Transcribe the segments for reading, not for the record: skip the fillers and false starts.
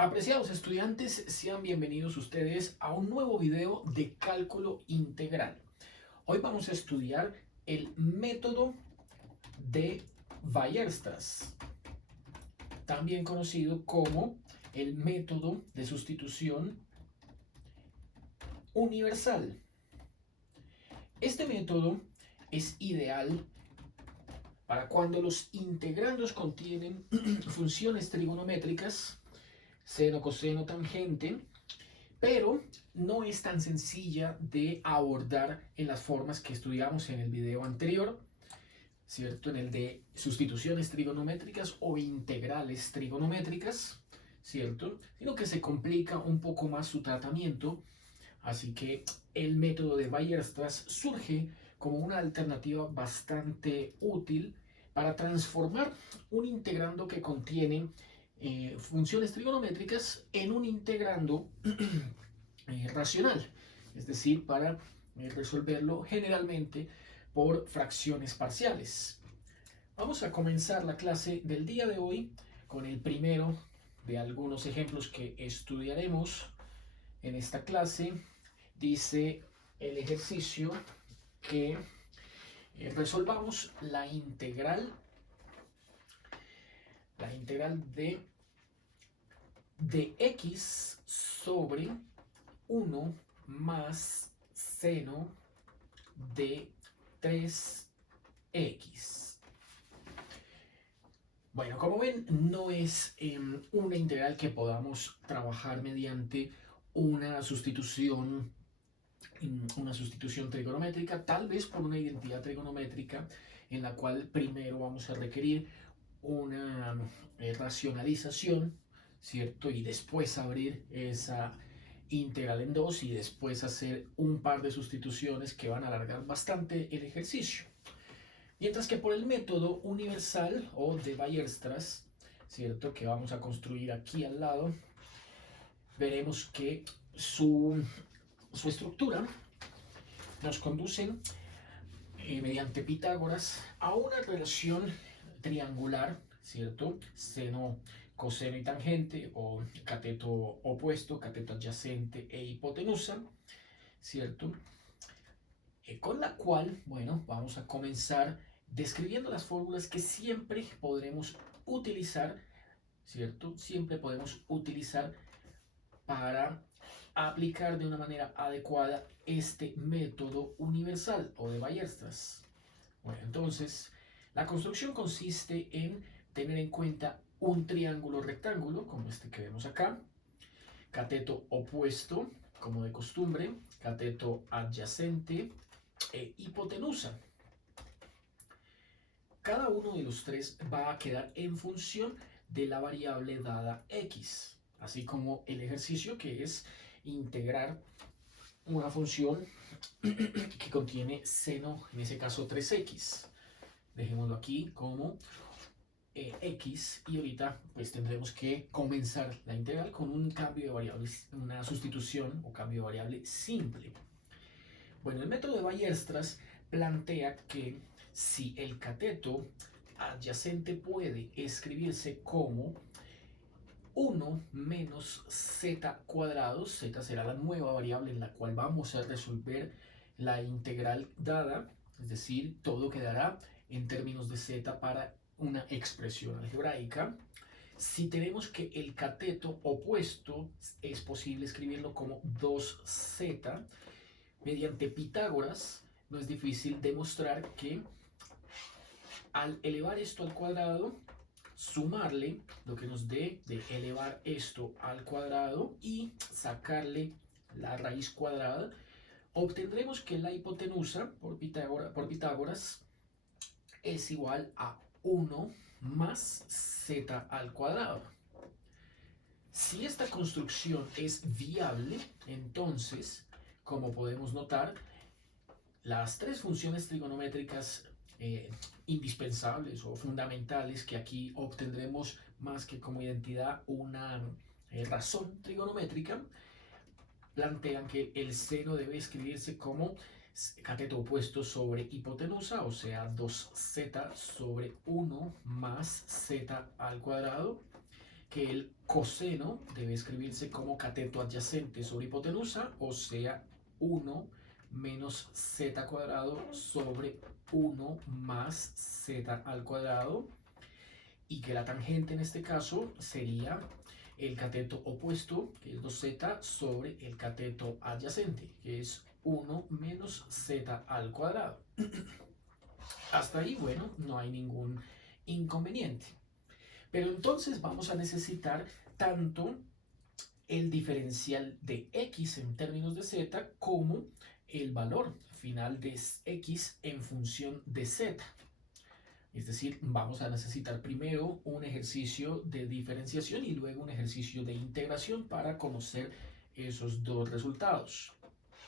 Apreciados estudiantes, sean bienvenidos ustedes a un nuevo video de cálculo integral. Hoy vamos a estudiar el método de Weierstrass, también conocido como el método de sustitución universal. Este método es ideal para cuando los integrandos contienen funciones trigonométricas, seno, coseno, tangente, pero no es tan sencilla de abordar en las formas que estudiamos en el video anterior, ¿cierto? En el de sustituciones trigonométricas o integrales trigonométricas, ¿cierto? Sino que se complica un poco más su tratamiento, así que el método de Weierstrass surge como una alternativa bastante útil para transformar un integrando que contiene funciones trigonométricas en un integrando racional, es decir, para resolverlo generalmente por fracciones parciales. Vamos a comenzar la clase del día de hoy con el primero de algunos ejemplos que estudiaremos en esta clase. Dice el ejercicio que resolvamos la integral de x sobre 1 más seno de 3x. Bueno, como ven, no es una integral que podamos trabajar mediante una sustitución trigonométrica, tal vez por una identidad trigonométrica en la cual primero vamos a requerir una racionalización, ¿cierto? Y después abrir esa integral en dos y después hacer un par de sustituciones que van a alargar bastante el ejercicio. Mientras que por el método universal o de Weierstrass, ¿cierto? Que vamos a construir aquí al lado, veremos que su estructura nos conduce mediante Pitágoras a una relación triangular, ¿cierto? Seno, coseno y tangente, o cateto opuesto, cateto adyacente e hipotenusa, ¿cierto? Con la cual, bueno, vamos a comenzar describiendo las fórmulas que siempre podremos utilizar, ¿cierto? Siempre podemos utilizar para aplicar de una manera adecuada este método universal o de Weierstrass. Bueno, entonces, la construcción consiste en tener en cuenta un triángulo rectángulo, como este que vemos acá, cateto opuesto, como de costumbre, cateto adyacente e hipotenusa. Cada uno de los tres va a quedar en función de la variable dada x, así como el ejercicio que es integrar una función que contiene seno, en ese caso 3x. Dejémoslo aquí como x y ahorita pues tendremos que comenzar la integral con un cambio de variables, una sustitución o cambio de variable simple. Bueno, el método de Weierstrass plantea que si el cateto adyacente puede escribirse como 1 menos z cuadrado, z será la nueva variable en la cual vamos a resolver la integral dada, es decir, todo quedará en términos de z para una expresión algebraica. Si tenemos que el cateto opuesto es posible escribirlo como 2z, mediante Pitágoras no es difícil demostrar que al elevar esto al cuadrado, sumarle lo que nos dé de elevar esto al cuadrado y sacarle la raíz cuadrada, obtendremos que la hipotenusa por Pitágoras es igual a 1 más z al cuadrado. Si esta construcción es viable, entonces, como podemos notar, las tres funciones trigonométricas indispensables o fundamentales que aquí obtendremos más que como identidad una razón trigonométrica, plantean que el seno debe escribirse como cateto opuesto sobre hipotenusa, o sea 2z sobre 1 más z al cuadrado, que el coseno debe escribirse como cateto adyacente sobre hipotenusa, o sea, 1 menos z cuadrado sobre 1 más z al cuadrado, y que la tangente en este caso sería el cateto opuesto, que es 2z, sobre el cateto adyacente, que es 1 menos z al cuadrado. Hasta ahí, bueno, no hay ningún inconveniente. Pero entonces vamos a necesitar tanto el diferencial de x en términos de z como el valor final de x en función de z. Es decir, vamos a necesitar primero un ejercicio de diferenciación y luego un ejercicio de integración para conocer esos dos resultados.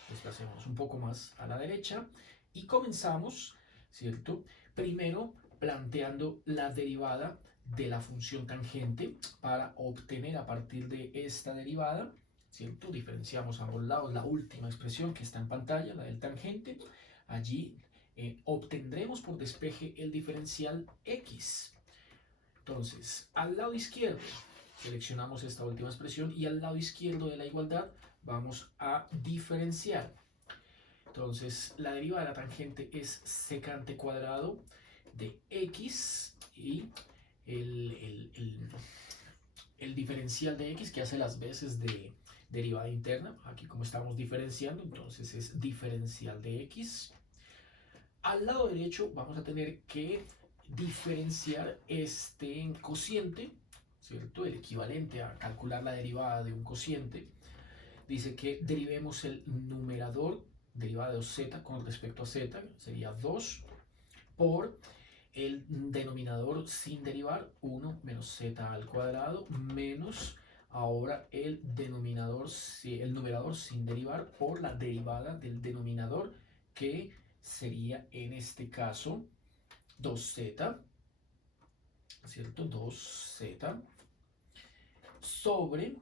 Desplacemos un poco más a la derecha y comenzamos, ¿cierto? Primero planteando la derivada de la función tangente para obtener a partir de esta derivada, ¿cierto? Diferenciamos a ambos lados la última expresión que está en pantalla, la del tangente. Allí obtendremos por despeje el diferencial x. Entonces, al lado izquierdo seleccionamos esta última expresión y al lado izquierdo de la igualdad vamos a diferenciar. Entonces, la derivada de la tangente es secante cuadrado de x y el diferencial de x que hace las veces de derivada interna. Aquí como estamos diferenciando, entonces es diferencial de x. Al lado derecho vamos a tener que diferenciar este cociente, ¿cierto? El equivalente a calcular la derivada de un cociente. Dice que derivemos el numerador, derivada de 2z con respecto a z, sería 2, por el denominador sin derivar, 1 menos z al cuadrado, menos ahora el numerador sin derivar por la derivada del denominador, que sería en este caso 2z, ¿cierto? 2z sobre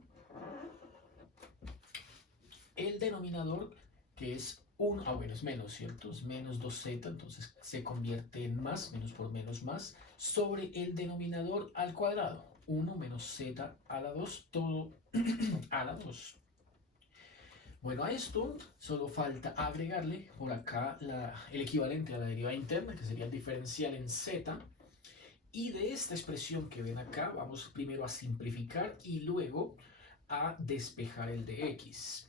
el denominador, que es 1, bueno, es menos, ¿cierto? Es menos 2z, entonces se convierte en más, menos por menos más, sobre el denominador al cuadrado, 1 menos z a la 2, todo a la 2. Bueno, a esto solo falta agregarle por acá el equivalente a la derivada interna, que sería el diferencial en z, y de esta expresión que ven acá vamos primero a simplificar y luego a despejar el de x.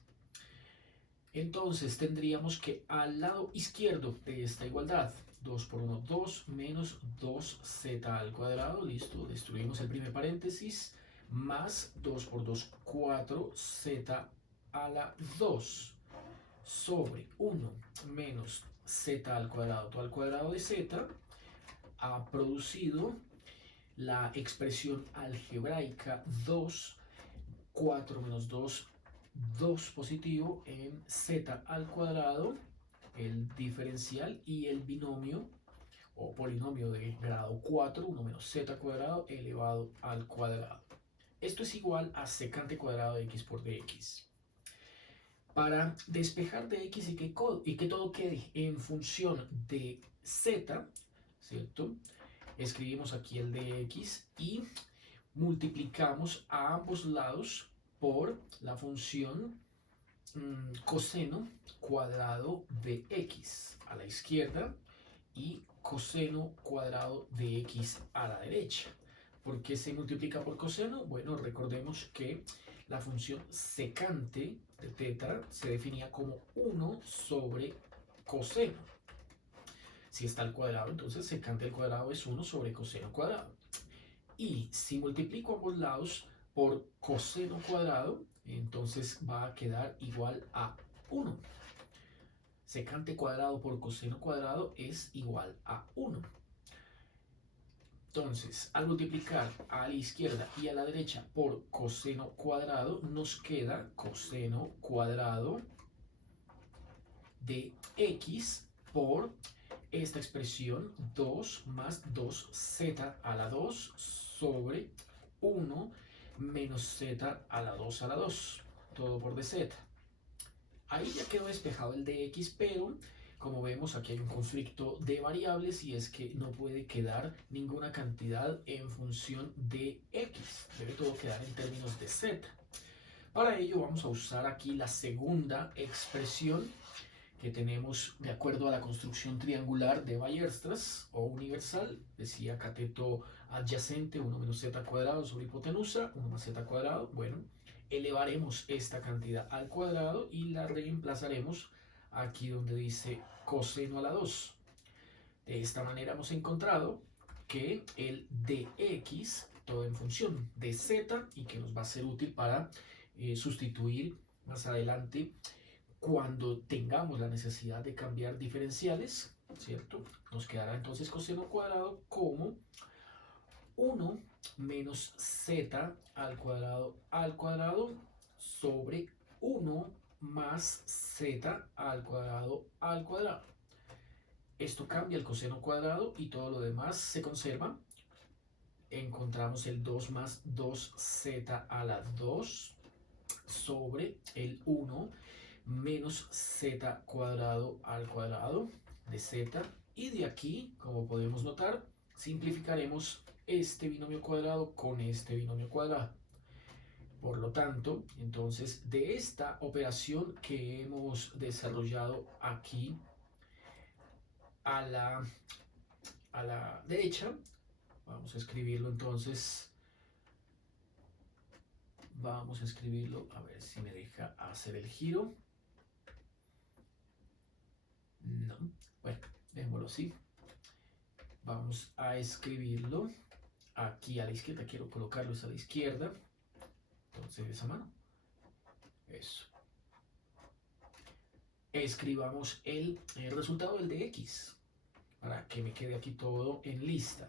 Entonces tendríamos que al lado izquierdo de esta igualdad, 2 por 1, 2, menos 2z al cuadrado, listo, destruimos el primer paréntesis, más 2 por 2, 4z a la 2, sobre 1 menos z al cuadrado, todo al cuadrado de z, ha producido la expresión algebraica 2, 4 menos 2, 2 positivo en z al cuadrado, el diferencial, y el binomio o polinomio de grado 4, 1 menos z cuadrado elevado al cuadrado. Esto es igual a secante cuadrado de x por dx. Para despejar de x y que todo quede en función de z, ¿cierto? Escribimos aquí el de x y multiplicamos a ambos lados por la función coseno cuadrado de x a la izquierda y coseno cuadrado de x a la derecha. ¿Por qué se multiplica por coseno? Bueno, recordemos que la función secante de teta se definía como 1 sobre coseno. Si está al cuadrado, entonces secante al cuadrado es 1 sobre coseno cuadrado. Y si multiplico ambos lados por coseno cuadrado, entonces va a quedar igual a 1. Secante cuadrado por coseno cuadrado es igual a 1. Entonces, al multiplicar a la izquierda y a la derecha por coseno cuadrado, nos queda coseno cuadrado de x por esta expresión 2 más 2z a la 2 sobre 1 menos z a la 2 a la 2, todo por dz. Ahí ya quedó despejado el de x, pero como vemos, aquí hay un conflicto de variables y es que no puede quedar ninguna cantidad en función de x, debe todo quedar en términos de z. Para ello vamos a usar aquí la segunda expresión que tenemos de acuerdo a la construcción triangular de Weierstrass o universal. Decía cateto adyacente 1 menos z cuadrado sobre hipotenusa 1 más z cuadrado. Bueno, elevaremos esta cantidad al cuadrado y la reemplazaremos aquí donde dice coseno a la 2. De esta manera hemos encontrado que el dx, todo en función de z, y que nos va a ser útil para sustituir más adelante cuando tengamos la necesidad de cambiar diferenciales, ¿cierto? Nos quedará entonces coseno cuadrado como 1 menos z al cuadrado sobre 1 más z al cuadrado. Esto cambia el coseno cuadrado y todo lo demás se conserva. Encontramos el 2 más 2z a la 2 sobre el 1 menos z cuadrado al cuadrado de z. Y de aquí, como podemos notar, simplificaremos este binomio cuadrado con este binomio cuadrado. Por lo tanto, entonces, de esta operación que hemos desarrollado aquí a la derecha, vamos a escribirlo entonces, vamos a escribirlo, a ver si me deja hacer el giro. No, bueno, dejémoslo así. Vamos a escribirlo aquí a la izquierda, quiero colocarlo a la izquierda, entonces de esa mano, eso. Escribamos el resultado del dx, para que me quede aquí todo en lista.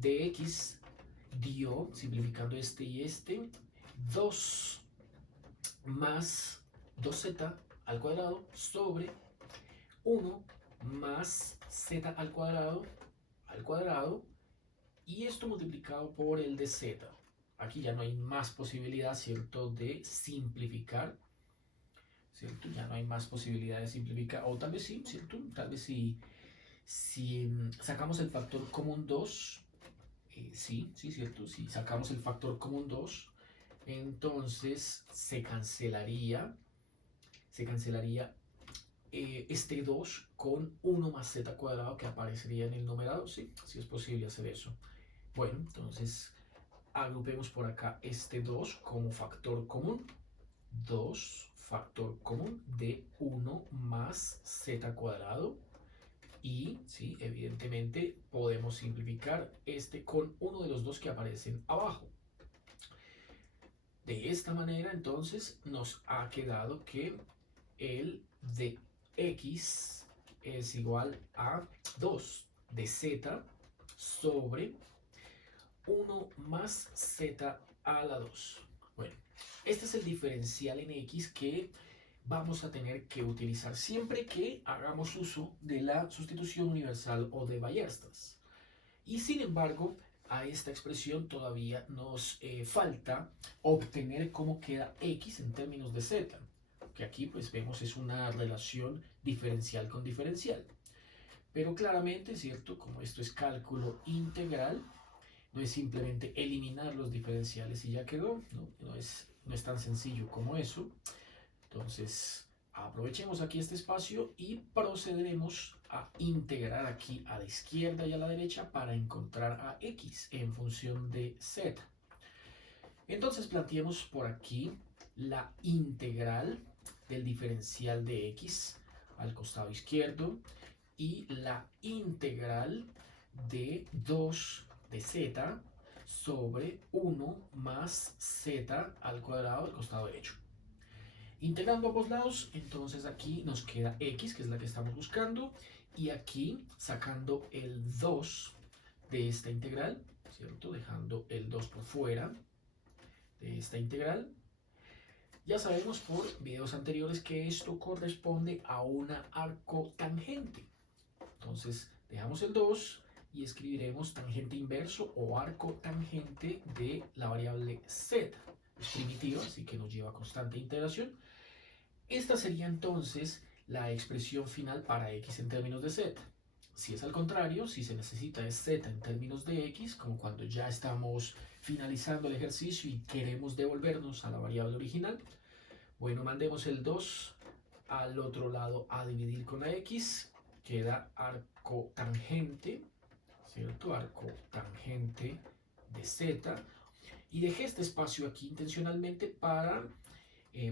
Dx dio, simplificando este y este, 2 más 2z al cuadrado sobre 1 más z al cuadrado, y esto multiplicado por el de z. Aquí ya no hay más posibilidad, ¿cierto?, de simplificar, ¿cierto? Ya no hay más posibilidad de simplificar, o tal vez sí, ¿cierto? Tal vez si sacamos el factor común 2, sí, ¿cierto? Si sacamos el factor común 2, entonces se cancelaría este 2 con 1 más z cuadrado que aparecería en el numerador. Sí, sí es posible hacer eso. Bueno, entonces agrupemos por acá este 2 como factor común. 2 factor común de 1 más z cuadrado. Y, sí, evidentemente podemos simplificar este con uno de los dos que aparecen abajo. De esta manera, entonces, nos ha quedado que el de x es igual a 2 de z sobre 1 más z a la 2. Bueno, este es el diferencial en x que vamos a tener que utilizar siempre que hagamos uso de la sustitución universal o de Weierstrass. Y sin embargo, a esta expresión todavía nos falta obtener cómo queda x en términos de z, que aquí pues vemos es una relación diferencial con diferencial. Pero claramente, ¿cierto? Como esto es cálculo integral, no es simplemente eliminar los diferenciales y ya quedó, ¿no? No es tan sencillo como eso. Entonces, aprovechemos aquí este espacio y procederemos a integrar aquí a la izquierda y a la derecha para encontrar a x en función de z. Entonces, planteemos por aquí la integral del diferencial de x al costado izquierdo y la integral de 2 de z sobre 1 más z al cuadrado al costado derecho. Integrando ambos lados, entonces aquí nos queda x, que es la que estamos buscando, y aquí sacando el 2 de esta integral, ¿cierto? Dejando el 2 por fuera de esta integral. Ya sabemos por videos anteriores que esto corresponde a una arcotangente. Entonces dejamos el 2 y escribiremos tangente inverso o arcotangente de la variable z. Es primitiva, así que nos lleva a constante integración. Esta sería entonces la expresión final para x en términos de z. Si es al contrario, si se necesita es z en términos de x, como cuando ya estamos finalizando el ejercicio y queremos devolvernos a la variable original, bueno, mandemos el 2 al otro lado a dividir con la x, queda arco tangente, ¿cierto? Arco tangente de z, y dejé este espacio aquí intencionalmente para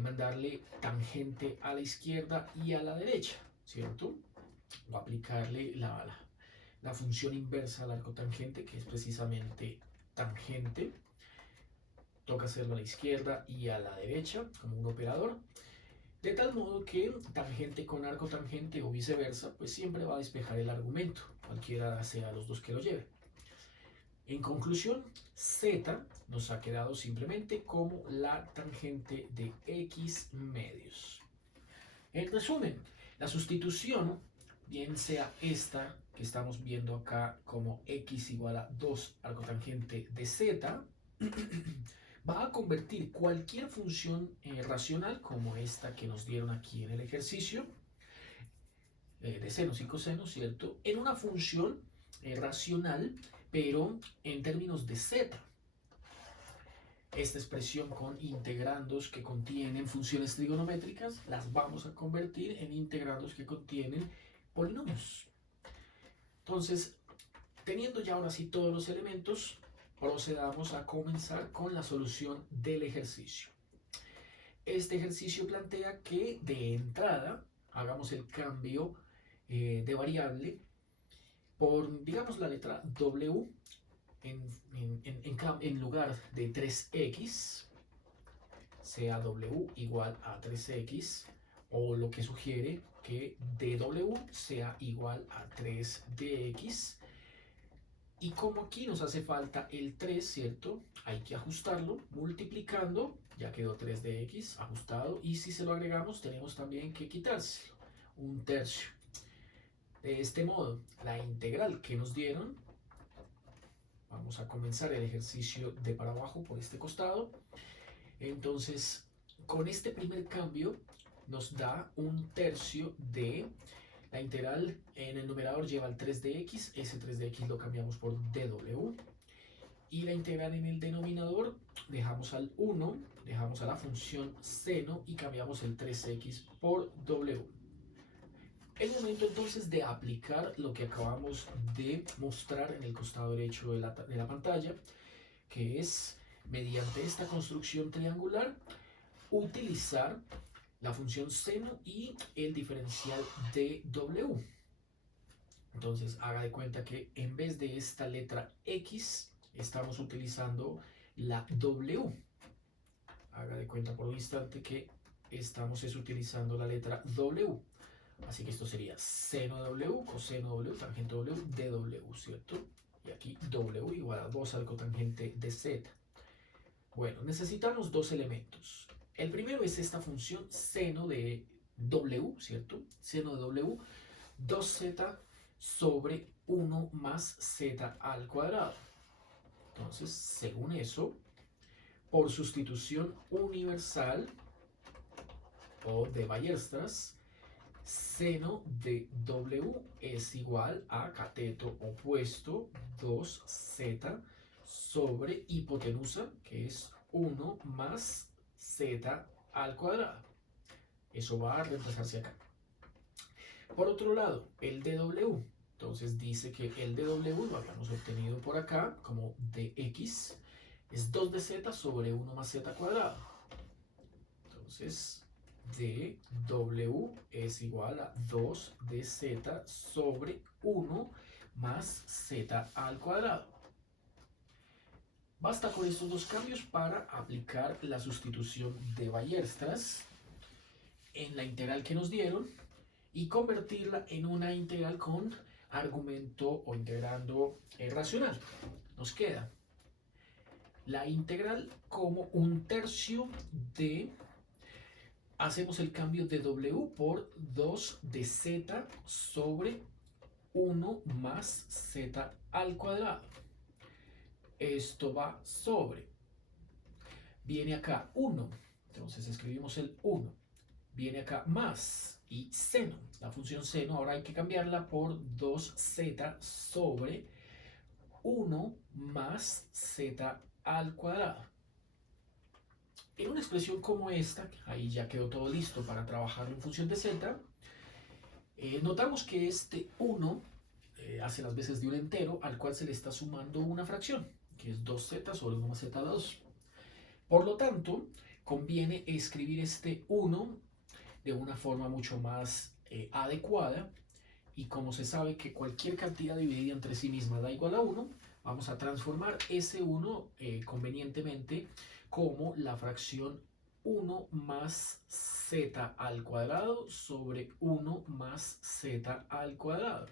mandarle tangente a la izquierda y a la derecha, ¿cierto? O aplicarle la función inversa al arco tangente, que es precisamente tangente. Toca hacerlo a la izquierda y a la derecha como un operador, de tal modo que tangente con arco tangente o viceversa, pues siempre va a despejar el argumento, cualquiera sea los dos que lo lleve. En conclusión, z nos ha quedado simplemente como la tangente de x medios. En resumen, la sustitución, bien sea esta que estamos viendo acá como x igual a 2 arcotangente de z, va a convertir cualquier función racional, como esta que nos dieron aquí en el ejercicio, de senos y cosenos, ¿cierto?, en una función racional, pero en términos de z. Esta expresión con integrandos que contienen funciones trigonométricas las vamos a convertir en integrandos que contienen polinomios. Entonces, teniendo ya ahora sí todos los elementos, procedamos a comenzar con la solución del ejercicio. Este ejercicio plantea que de entrada hagamos el cambio de variable por, digamos, la letra W en lugar de 3x, sea W igual a 3x, o lo que sugiere que dw sea igual a 3dx. Y como aquí nos hace falta el 3, ¿cierto? Hay que ajustarlo multiplicando, ya quedó 3 de x ajustado, y si se lo agregamos tenemos también que quitárselo, 1/3. De este modo, la integral que nos dieron, vamos a comenzar el ejercicio de para abajo por este costado, entonces con este primer cambio nos da 1/3 de... La integral en el numerador lleva el 3 de x, ese 3 de x lo cambiamos por dw. Y la integral en el denominador dejamos al 1, dejamos a la función seno y cambiamos el 3x por w. El momento entonces de aplicar lo que acabamos de mostrar en el costado derecho de la pantalla, que es mediante esta construcción triangular, utilizar la función seno y el diferencial de w. Entonces haga de cuenta que en vez de esta letra x estamos utilizando la w. Haga de cuenta por un instante que estamos utilizando la letra w. Así que esto sería seno w, coseno w, tangente w, dw, ¿cierto? Y aquí w igual a 2 arcotangente de z. Bueno, necesitamos dos elementos. El primero es esta función seno de w, ¿cierto? Seno de w, 2z sobre 1 más z al cuadrado. Entonces, según eso, por sustitución universal o de Weierstrass, seno de w es igual a cateto opuesto 2z sobre hipotenusa, que es 1 más z al cuadrado. Eso va a reemplazarse acá. Por otro lado, el dw. Entonces dice que el dw lo habíamos obtenido por acá como dx. Es 2 de z sobre 1 más z cuadrado. Entonces, dw es igual a 2 de z sobre 1 más z al cuadrado. Basta con estos dos cambios para aplicar la sustitución de Weierstrass en la integral que nos dieron y convertirla en una integral con argumento o integrando racional. Nos queda la integral como 1/3 de... Hacemos el cambio de w por 2 de z sobre 1 más z al cuadrado. Esto va sobre, viene acá 1, entonces escribimos el 1, viene acá más, y seno. La función seno ahora hay que cambiarla por 2z sobre 1 más z al cuadrado. En una expresión como esta, ahí ya quedó todo listo para trabajar en función de z, notamos que este 1 hace las veces de un entero al cual se le está sumando una fracción, que es 2z sobre 1 más z a la 2. Por lo tanto, conviene escribir este 1 de una forma mucho más adecuada, y como se sabe que cualquier cantidad dividida entre sí misma da igual a 1, vamos a transformar ese 1 convenientemente como la fracción 1 más z al cuadrado sobre 1 más z al cuadrado.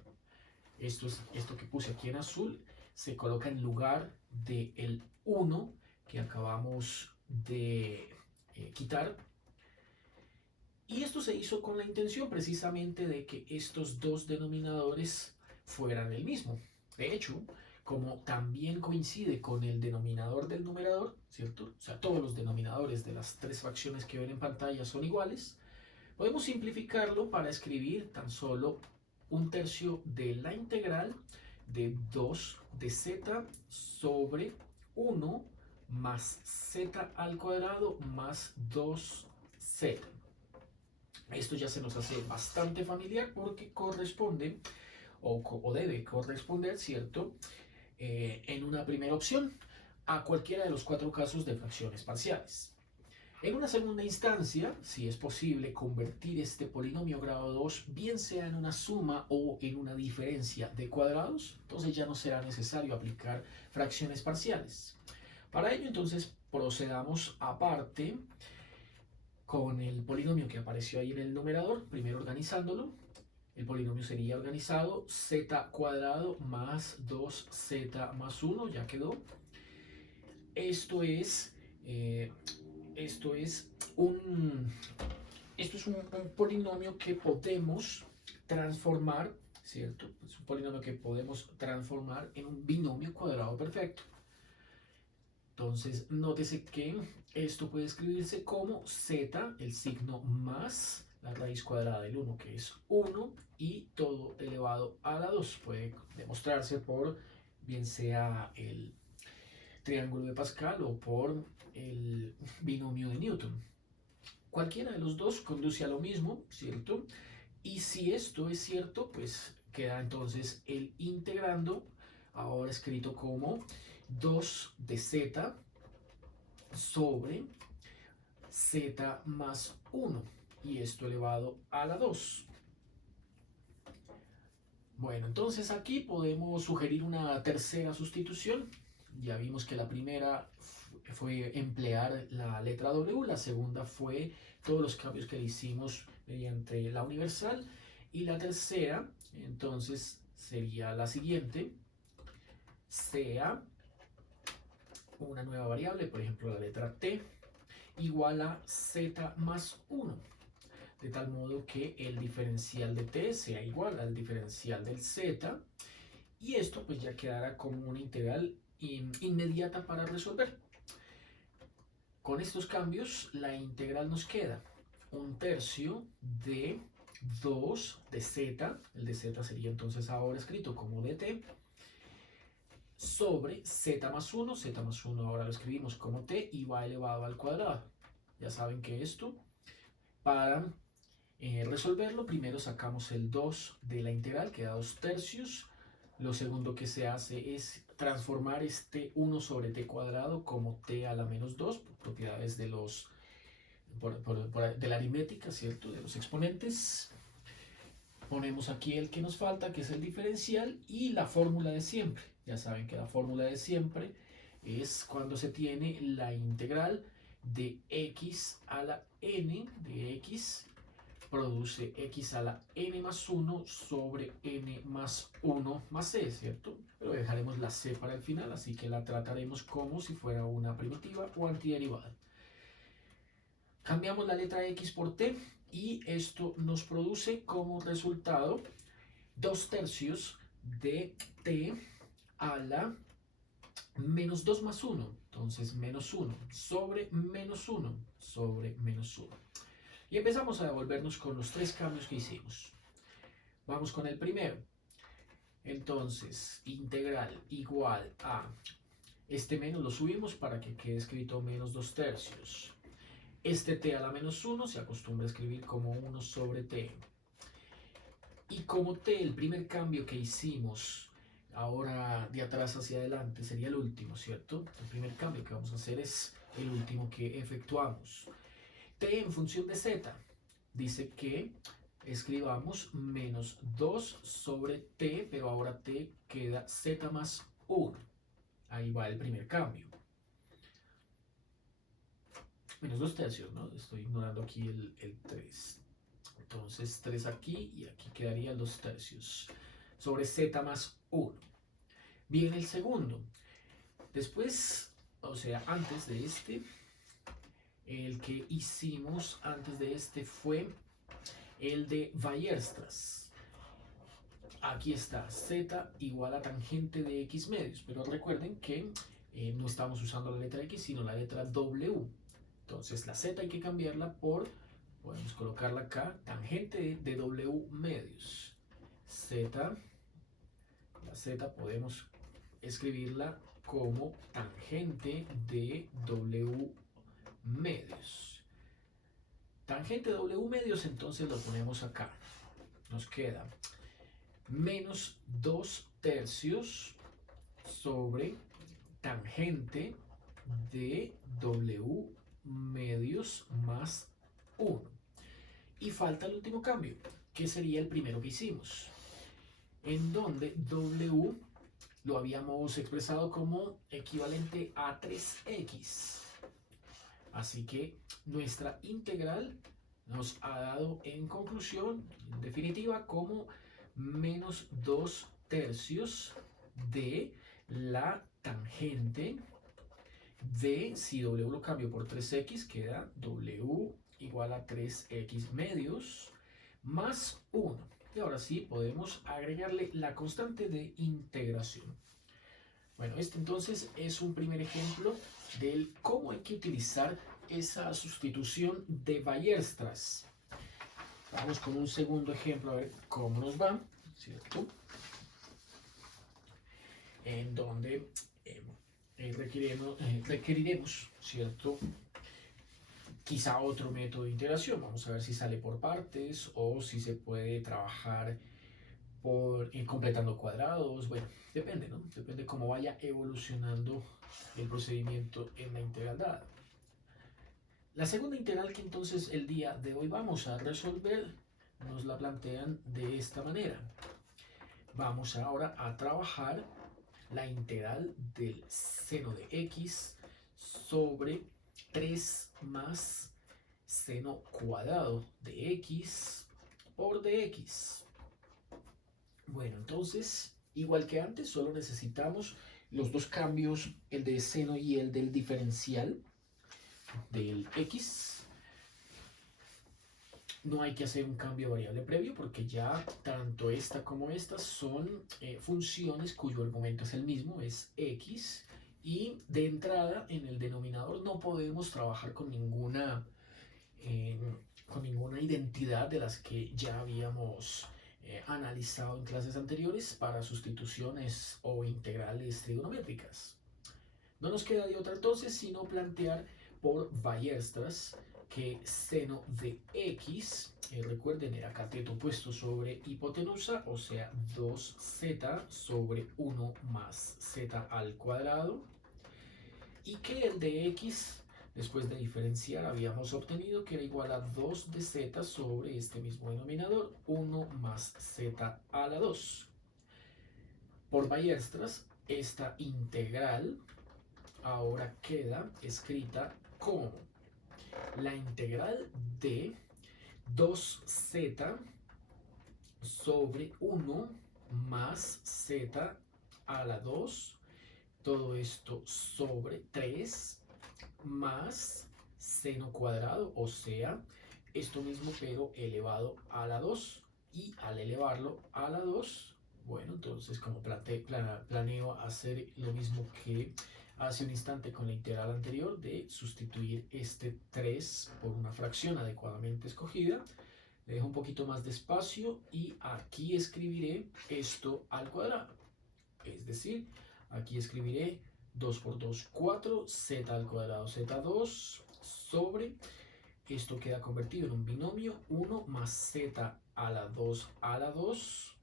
Esto que puse aquí en azul se coloca en lugar del 1 que acabamos de quitar. Y esto se hizo con la intención precisamente de que estos dos denominadores fueran el mismo. De hecho, como también coincide con el denominador del numerador, ¿cierto? O sea, todos los denominadores de las tres fracciones que ven en pantalla son iguales, podemos simplificarlo para escribir tan solo 1/3 de la integral de 2 de z sobre 1 más z al cuadrado más 2z. Esto ya se nos hace bastante familiar porque corresponde o debe corresponder, ¿cierto? En una primera opción a cualquiera de los 4 casos de fracciones parciales. En una segunda instancia, si es posible convertir este polinomio grado 2, bien sea en una suma o en una diferencia de cuadrados, entonces ya no será necesario aplicar fracciones parciales. Para ello, entonces, procedamos aparte con el polinomio que apareció ahí en el numerador, primero organizándolo. El polinomio sería organizado z cuadrado más 2z más 1, ya quedó. Esto es un polinomio que podemos transformar, ¿cierto? Es un polinomio que podemos transformar en un binomio cuadrado perfecto. Entonces, nótese que esto puede escribirse como z, el signo más la raíz cuadrada del 1, que es 1, y todo elevado a la 2. Puede demostrarse por, bien sea el triángulo de Pascal o por el binomio de Newton. Cualquiera de los dos conduce a lo mismo, ¿cierto? Y si esto es cierto, pues queda entonces el integrando, ahora escrito como 2 de z sobre z más 1, y esto elevado a la 2. Bueno, entonces aquí podemos sugerir una tercera sustitución. Ya vimos que la primera fue emplear la letra W, la segunda fue todos los cambios que le hicimos mediante la universal, y la tercera entonces sería la siguiente: sea una nueva variable, por ejemplo la letra t, igual a z más 1, de tal modo que el diferencial de t sea igual al diferencial del z, y esto pues ya quedará como una integral inmediata para resolver. Con estos cambios la integral nos queda 1/3 de 2 de z, el de z sería entonces ahora escrito como dt, sobre z más 1, z más 1 ahora lo escribimos como t y va elevado al cuadrado. Ya saben que esto, para resolverlo, primero sacamos el 2 de la integral, queda 2/3. Lo segundo que se hace es transformar este 1 sobre t cuadrado como t a la menos 2, propiedades de de la aritmética, ¿cierto? De los exponentes. Ponemos aquí el que nos falta, que es el diferencial, y la fórmula de siempre. Ya saben que la fórmula de siempre es cuando se tiene la integral de x a la n de x produce x a la n más 1 sobre n más 1 más c, ¿cierto? Pero dejaremos la c para el final, así que la trataremos como si fuera una primitiva o antiderivada. Cambiamos la letra x por t y esto nos produce como resultado 2/3 de t a la menos 2 más 1. Entonces menos 1 sobre menos 1 sobre menos 1. Y empezamos a devolvernos con los tres cambios que hicimos. Vamos con el primero. Entonces, integral igual a este menos lo subimos para que quede escrito menos 2/3. Este t a la menos 1 se acostumbra a escribir como 1 sobre t. Y como t, el primer cambio que hicimos, ahora de atrás hacia adelante, sería el último, ¿cierto? El primer cambio que vamos a hacer es el último que efectuamos. T en función de z dice que escribamos menos 2 sobre t, pero ahora t queda z más 1. Ahí va el primer cambio. Menos 2/3, ¿no? Estoy ignorando aquí el 3. Entonces 3 aquí y aquí quedaría el 2/3 sobre z más 1. Viene el segundo. Después, o sea, antes de este, el que hicimos antes de este fue el de Weierstrass. Aquí está, z igual a tangente de x medios, pero recuerden que no estamos usando la letra x, sino la letra w. Entonces la z hay que cambiarla por, podemos colocarla acá, tangente de w medios. La z podemos escribirla como tangente de w medios. Tangente de w medios, entonces lo ponemos acá. Nos queda menos 2/3 sobre tangente de w medios más 1. Y falta el último cambio, que sería el primero que hicimos, en donde w lo habíamos expresado como equivalente a 3x. Así que nuestra integral nos ha dado en conclusión, en definitiva, como menos 2/3 de la tangente de, si w lo cambio por 3x, queda w igual a 3x medios más 1. Y ahora sí podemos agregarle la constante de integración. Bueno, este entonces es un primer ejemplo del cómo hay que utilizar esa sustitución de Weierstrass. Vamos con un segundo ejemplo a ver cómo nos va, ¿cierto? En donde requeriremos, ¿cierto? Quizá otro método de integración. Vamos a ver si sale por partes o si se puede trabajar por ir completando cuadrados. Bueno, depende, ¿no? Depende cómo vaya evolucionando el procedimiento en la integral dada. La segunda integral que entonces el día de hoy vamos a resolver nos la plantean de esta manera. Vamos ahora a trabajar la integral del seno de x sobre 3 más seno cuadrado de x por dx. Bueno, entonces, igual que antes, solo necesitamos los dos cambios, el de seno y el del diferencial del x. No hay que hacer un cambio de variable previo porque ya tanto esta como esta son funciones cuyo argumento es el mismo, es x. Y de entrada en el denominador no podemos trabajar con ninguna identidad de las que ya habíamos analizado en clases anteriores para sustituciones o integrales trigonométricas. No nos queda de otra entonces sino plantear por Weierstrass que seno de x, recuerden, era cateto puesto sobre hipotenusa, o sea 2z sobre 1 más z al cuadrado, y que el de x, después de diferenciar, habíamos obtenido que era igual a 2 de z sobre este mismo denominador, 1 más z a la 2. Por Weierstrass, esta integral ahora queda escrita como la integral de 2z sobre 1 más z a la 2, todo esto sobre 3 más seno cuadrado, o sea, esto mismo pero elevado a la 2, y al elevarlo a la 2, bueno, entonces como planeo hacer lo mismo que hace un instante con la integral anterior de sustituir este 3 por una fracción adecuadamente escogida. Le dejo un poquito más de espacio y aquí escribiré esto al cuadrado. Es decir, aquí escribiré 2 por 2, 4, z al cuadrado, z2 sobre, esto queda convertido en un binomio, 1 más z a la 2 a la 2.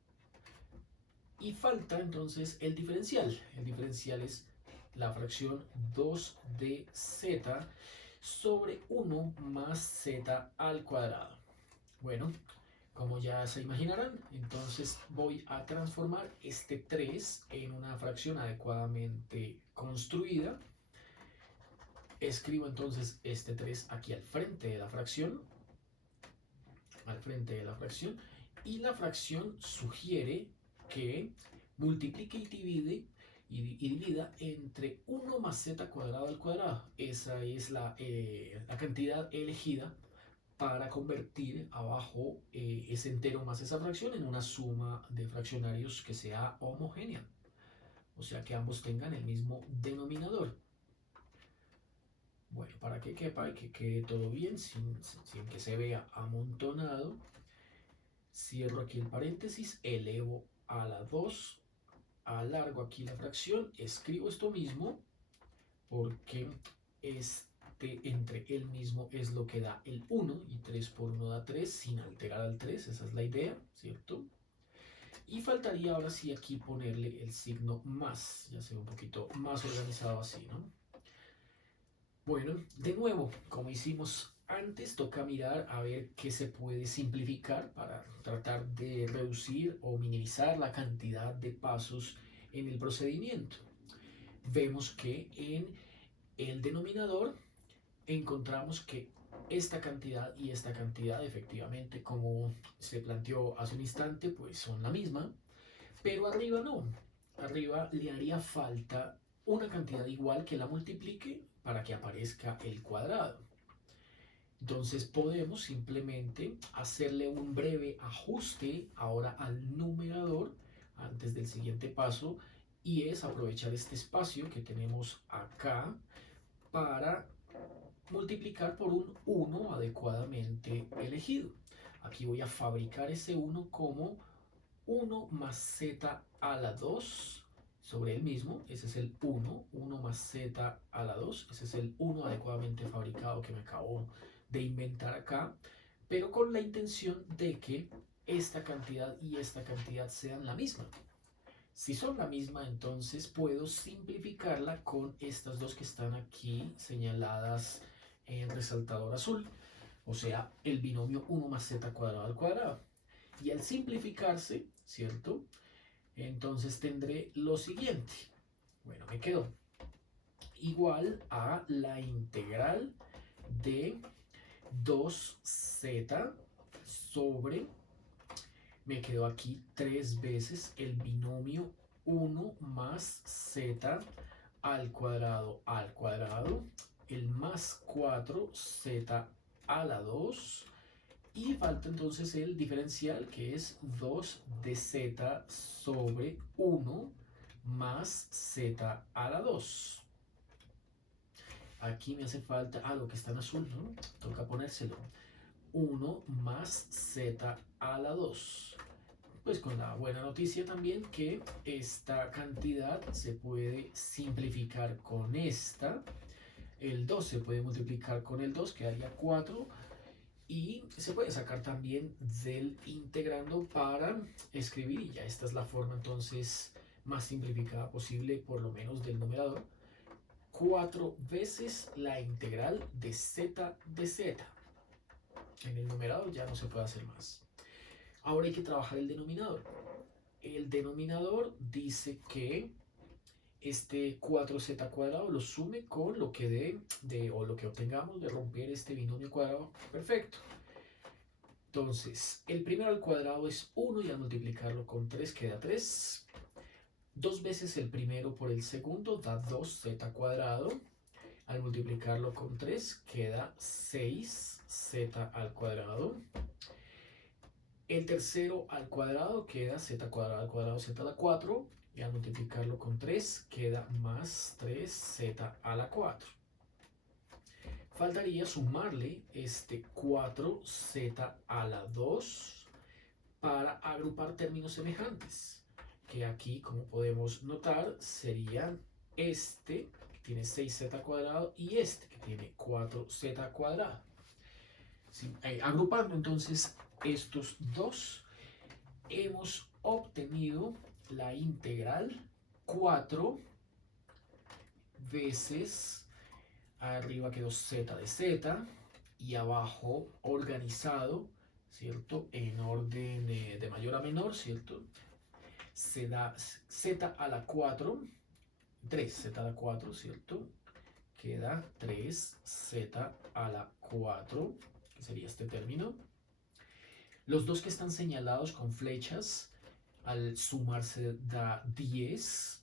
Y falta entonces el diferencial. El diferencial es la fracción 2 de z sobre 1 más z al cuadrado. Bueno, como ya se imaginarán, entonces voy a transformar este 3 en una fracción adecuadamente construida. Escribo entonces este 3 aquí al frente de la fracción. Y la fracción sugiere que multiplique y divida entre 1 más z cuadrado al cuadrado. Esa es la cantidad elegida para convertir abajo ese entero más esa fracción en una suma de fraccionarios que sea homogénea. O sea, que ambos tengan el mismo denominador. Bueno, para que quepa y que quede todo bien, sin que se vea amontonado, cierro aquí el paréntesis, elevo a la 2, alargo aquí la fracción, escribo esto mismo, porque entre el mismo es lo que da el 1, y 3 por 1 da 3, sin alterar al 3, esa es la idea, ¿cierto? Y faltaría ahora sí aquí ponerle el signo más, ya se ve un poquito más organizado así, ¿no? Bueno, de nuevo, como hicimos antes, toca mirar a ver qué se puede simplificar para tratar de reducir o minimizar la cantidad de pasos en el procedimiento. Vemos que en el denominador encontramos que esta cantidad y esta cantidad, efectivamente, como se planteó hace un instante, pues son la misma, pero arriba no. Arriba le haría falta una cantidad igual que la multiplique para que aparezca el cuadrado. Entonces podemos simplemente hacerle un breve ajuste ahora al numerador antes del siguiente paso, y es aprovechar este espacio que tenemos acá para multiplicar por un 1 adecuadamente elegido. Aquí voy a fabricar ese 1 como 1 más z a la 2 sobre el mismo. Ese es el 1 más z a la 2. Ese es el 1 adecuadamente fabricado que me acabo de inventar acá, pero con la intención de que esta cantidad y esta cantidad sean la misma. Si son la misma, entonces puedo simplificarla con estas dos que están aquí señaladas en resaltador azul, o sea, el binomio 1 más z cuadrado al cuadrado. Y al simplificarse, ¿cierto? Entonces tendré lo siguiente. Bueno, me quedó igual a la integral de 2z sobre, me quedó aquí 3 veces el binomio 1 más z al cuadrado, el más 4z a la 2, y falta entonces el diferencial, que es 2 de z sobre 1 más z a la 2. Aquí me hace falta algo que está en azul, ¿no? Toca ponérselo. 1 más z a la 2. Pues con la buena noticia también que esta cantidad se puede simplificar con esta. El 2 se puede multiplicar con el 2, quedaría 4. Y se puede sacar también del integrando para escribir, y ya esta es la forma entonces más simplificada posible, por lo menos del numerador. 4 veces la integral de z de z. En el numerador ya no se puede hacer más. Ahora hay que trabajar el denominador. El denominador dice que este 4z cuadrado lo sume con lo que o lo que obtengamos de romper este binomio cuadrado perfecto. Entonces, el primero al cuadrado es 1 y al multiplicarlo con 3 queda 3. 2 veces el primero por el segundo da 2z cuadrado. Al multiplicarlo con 3 queda 6z al cuadrado. El tercero al cuadrado queda z cuadrado al cuadrado, z da 4. y al multiplicarlo con 3 queda más 3z a la 4. Faltaría sumarle este 4z a la 2 para agrupar términos semejantes, que aquí, como podemos notar, serían este, que tiene 6z cuadrado, y este, que tiene 4z cuadrado. ¿Sí? Agrupando entonces estos dos, hemos obtenido la integral 4 veces, arriba quedó z de z, y abajo organizado, ¿cierto? En orden de mayor a menor, ¿cierto? Se da z a la 4, 3z a la 4, ¿cierto? Queda 3z a la 4, que sería este término. Los dos que están señalados con flechas, al sumarse da 10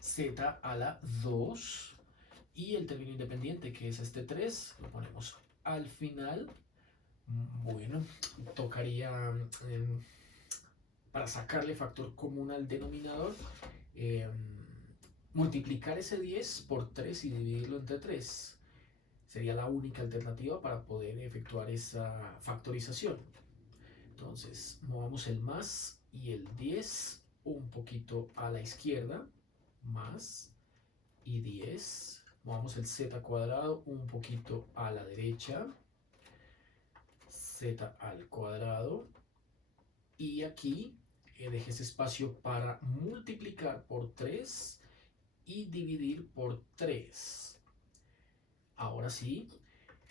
z a la 2, y el término independiente, que es este 3, lo ponemos al final. Bueno, tocaría para sacarle factor común al denominador, multiplicar ese 10 por 3 y dividirlo entre 3. Sería la única alternativa para poder efectuar esa factorización. Entonces, movamos el más y el 10 un poquito a la izquierda, más y 10. Movamos el z cuadrado un poquito a la derecha, z al cuadrado, y aquí deje ese espacio para multiplicar por 3 y dividir por 3. Ahora sí,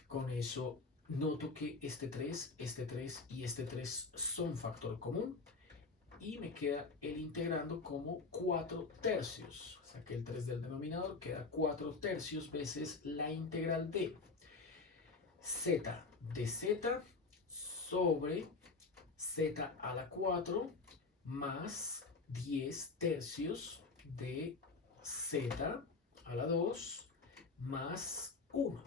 con eso noto que este 3 y este 3 son factor común, y me queda el integrando como 4 tercios. Saqué el 3 del denominador, queda 4 tercios veces la integral de z de z sobre z a la 4 más 10 tercios de z a la 2 más 1.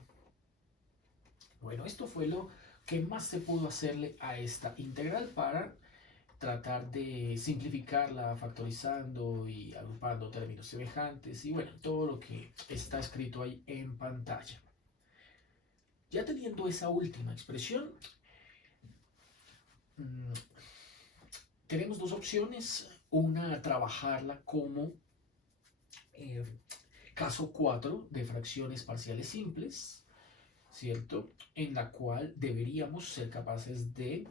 Bueno, esto fue lo que más se pudo hacerle a esta integral para tratar de simplificarla factorizando y agrupando términos semejantes, y bueno, todo lo que está escrito ahí en pantalla. Ya teniendo esa última expresión, tenemos dos opciones. Una, trabajarla como caso 4 de fracciones parciales simples, ¿cierto? En la cual deberíamos ser capaces de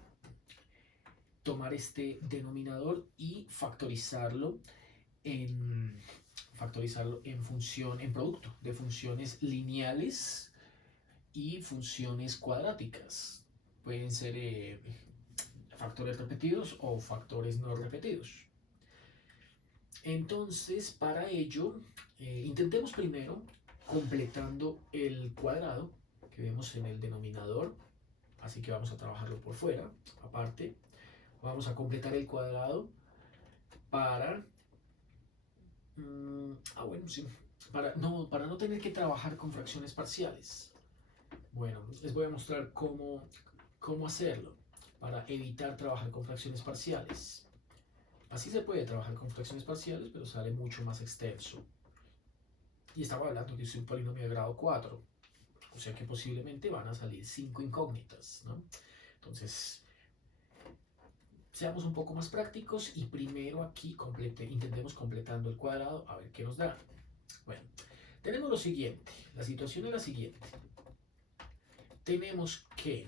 tomar este denominador y factorizarlo en función, en producto de funciones lineales y funciones cuadráticas. Pueden ser factores repetidos o factores no repetidos. Entonces, para ello, intentemos primero completando el cuadrado que vemos en el denominador. Así que vamos a trabajarlo por fuera, aparte. Vamos a completar el cuadrado para... bueno, sí. Para no tener que trabajar con fracciones parciales. Bueno, les voy a mostrar cómo hacerlo para evitar trabajar con fracciones parciales. Así se puede trabajar con fracciones parciales, pero sale mucho más extenso. Y estaba hablando que es un polinomio de grado 4. O sea que posiblemente van a salir 5 incógnitas, ¿no? Entonces, seamos un poco más prácticos y primero aquí intentemos completando el cuadrado a ver qué nos da. Bueno, tenemos lo siguiente. La situación es la siguiente. Tenemos que,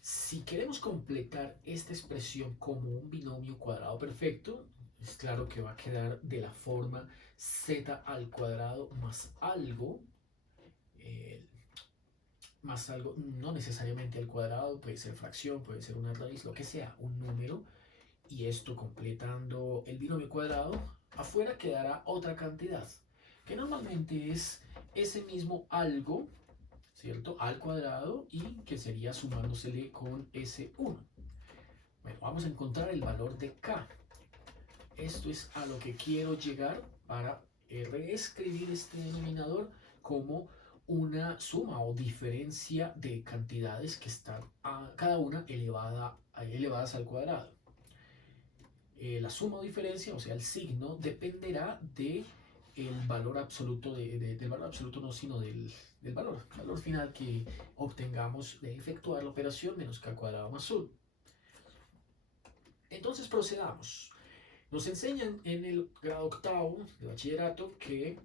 si queremos completar esta expresión como un binomio cuadrado perfecto, es claro que va a quedar de la forma z al cuadrado más algo, no necesariamente al cuadrado, puede ser fracción, puede ser una raíz, lo que sea, un número, y esto completando el binomio cuadrado, afuera quedará otra cantidad, que normalmente es ese mismo algo, ¿cierto? Al cuadrado, y que sería sumándosele con ese 1. Bueno, vamos a encontrar el valor de k. Esto es a lo que quiero llegar para reescribir este denominador como una suma o diferencia de cantidades que están cada una elevadas al cuadrado. la suma o diferencia, o sea, el signo, dependerá de el valor absoluto, del valor absoluto no, sino del valor final que obtengamos de efectuar la operación menos k cuadrado más 1. Entonces procedamos. Nos enseñan en el grado octavo de bachillerato que